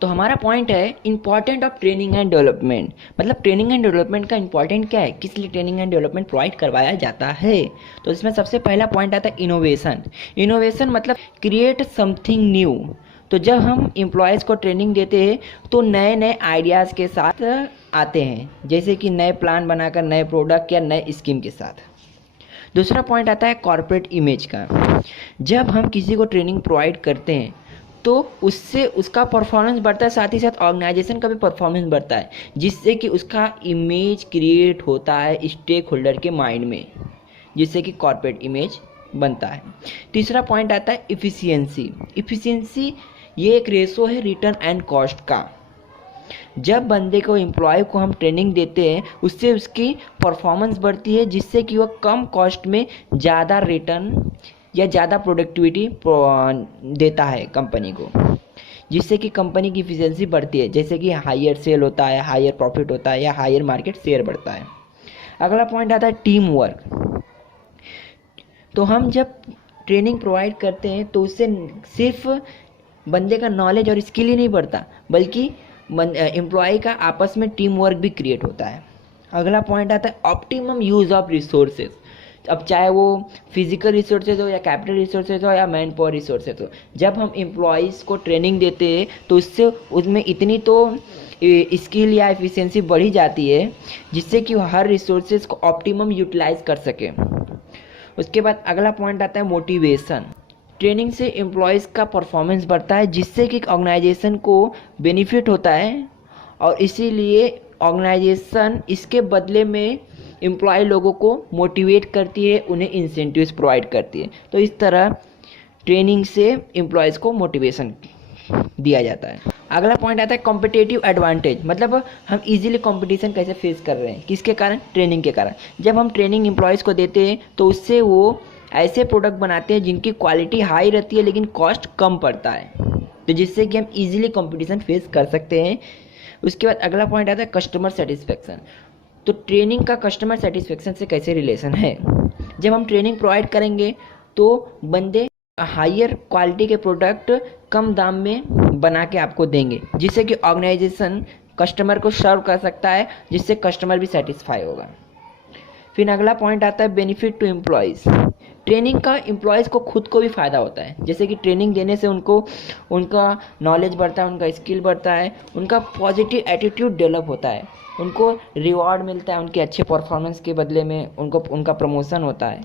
तो हमारा पॉइंट है important of training and development. मतलब ट्रेनिंग एंड डेवलपमेंट का इंपॉर्टेंट क्या है, किस लिए ट्रेनिंग एंड डेवलपमेंट प्रोवाइड करवाया जाता है। तो इसमें सबसे पहला पॉइंट आता है इनोवेशन। इनोवेशन मतलब क्रिएट समथिंग न्यू। तो जब हम एम्प्लॉयज़ को ट्रेनिंग देते हैं तो नए नए आइडियाज़ के साथ आते हैं, जैसे कि नए प्लान बनाकर नए प्रोडक्ट या नए स्कीम के साथ। दूसरा पॉइंट आता है कॉर्पोरेट इमेज का। जब हम किसी को ट्रेनिंग प्रोवाइड करते हैं तो उससे उसका परफॉर्मेंस बढ़ता है, साथ ही साथ ऑर्गेनाइजेशन का भी परफॉर्मेंस बढ़ता है, जिससे कि उसका इमेज क्रिएट होता है स्टेक होल्डर के माइंड में, जिससे कि कॉर्पोरेट इमेज बनता है। तीसरा पॉइंट आता है इफ़िशियंसी। इफ़िशियंसी ये एक रेशो है रिटर्न एंड कॉस्ट का। जब बंदे को एम्प्लॉय को हम ट्रेनिंग देते हैं उससे उसकी परफॉर्मेंस बढ़ती है, जिससे कि वह कम कॉस्ट में ज़्यादा रिटर्न या ज़्यादा प्रोडक्टिविटी देता है कंपनी को, जिससे कि कंपनी की इफिशियंसी बढ़ती है, जैसे कि हायर सेल होता है, हायर प्रॉफिट होता है या हायर मार्केट शेयर बढ़ता है। अगला पॉइंट आता है टीम वर्क। तो हम जब ट्रेनिंग प्रोवाइड करते हैं तो उससे सिर्फ बंदे का नॉलेज और स्किल ही नहीं बढ़ता, बल्कि एम्प्लॉय का आपस में टीम वर्क भी क्रिएट होता है। अगला पॉइंट आता है ऑप्टिमम यूज़ ऑफ रिसोर्सेज। अब चाहे वो फिजिकल रिसोर्सेज हो या कैपिटल रिसोर्सेज हो या मैन पावर रिसोर्सेज हो, जब हम एम्प्लॉयज़ को ट्रेनिंग देते हैं तो उससे उसमें इतनी तो स्किल या एफिशिएंसी बढ़ी जाती है, जिससे कि वो हर रिसोर्सेज को ऑप्टिमम यूटिलाइज कर सके। उसके बाद अगला पॉइंट आता है मोटिवेशन। ट्रेनिंग से एम्प्लॉयज़ का परफॉर्मेंस बढ़ता है, जिससे कि ऑर्गेनाइजेशन को बेनिफिट होता है, और इसीलिए ऑर्गेनाइजेशन इसके बदले में एम्प्लॉय लोगों को मोटिवेट करती है, उन्हें इंसेंटिव्स प्रोवाइड करती है। तो इस तरह ट्रेनिंग से एम्प्लॉयज़ को मोटिवेशन दिया जाता है। अगला पॉइंट आता है कॉम्पिटिटिव एडवांटेज। मतलब हम इजीली कंपटीशन कैसे फेस कर रहे हैं, किसके कारण, ट्रेनिंग के कारण। जब हम ट्रेनिंग एम्प्लॉयज़ को देते हैं तो उससे वो ऐसे प्रोडक्ट बनाते हैं जिनकी क्वालिटी हाई रहती है लेकिन कॉस्ट कम पड़ता है, तो जिससे कि हम इजीली कंपटीशन फेस कर सकते हैं। उसके बाद अगला पॉइंट आता है कस्टमर सेटिस्फेक्शन। तो ट्रेनिंग का कस्टमर सेटिस्फेक्शन से कैसे रिलेशन है। जब हम ट्रेनिंग प्रोवाइड करेंगे तो बंदे हायर क्वालिटी के प्रोडक्ट कम दाम में बना के आपको देंगे, जिससे कि ऑर्गेनाइजेशन कस्टमर को सर्व कर सकता है, जिससे कस्टमर भी सेटिस्फाई होगा। फिर अगला पॉइंट आता है बेनिफिट टू एम्प्लॉयज़। ट्रेनिंग का एम्प्लॉयज़ को खुद को भी फ़ायदा होता है, जैसे कि ट्रेनिंग देने से उनको उनका नॉलेज बढ़ता है, उनका स्किल बढ़ता है, उनका पॉजिटिव एटीट्यूड डेवलप होता है, उनको रिवॉर्ड मिलता है, उनके अच्छे परफॉर्मेंस के बदले में उनको उनका प्रमोशन होता है।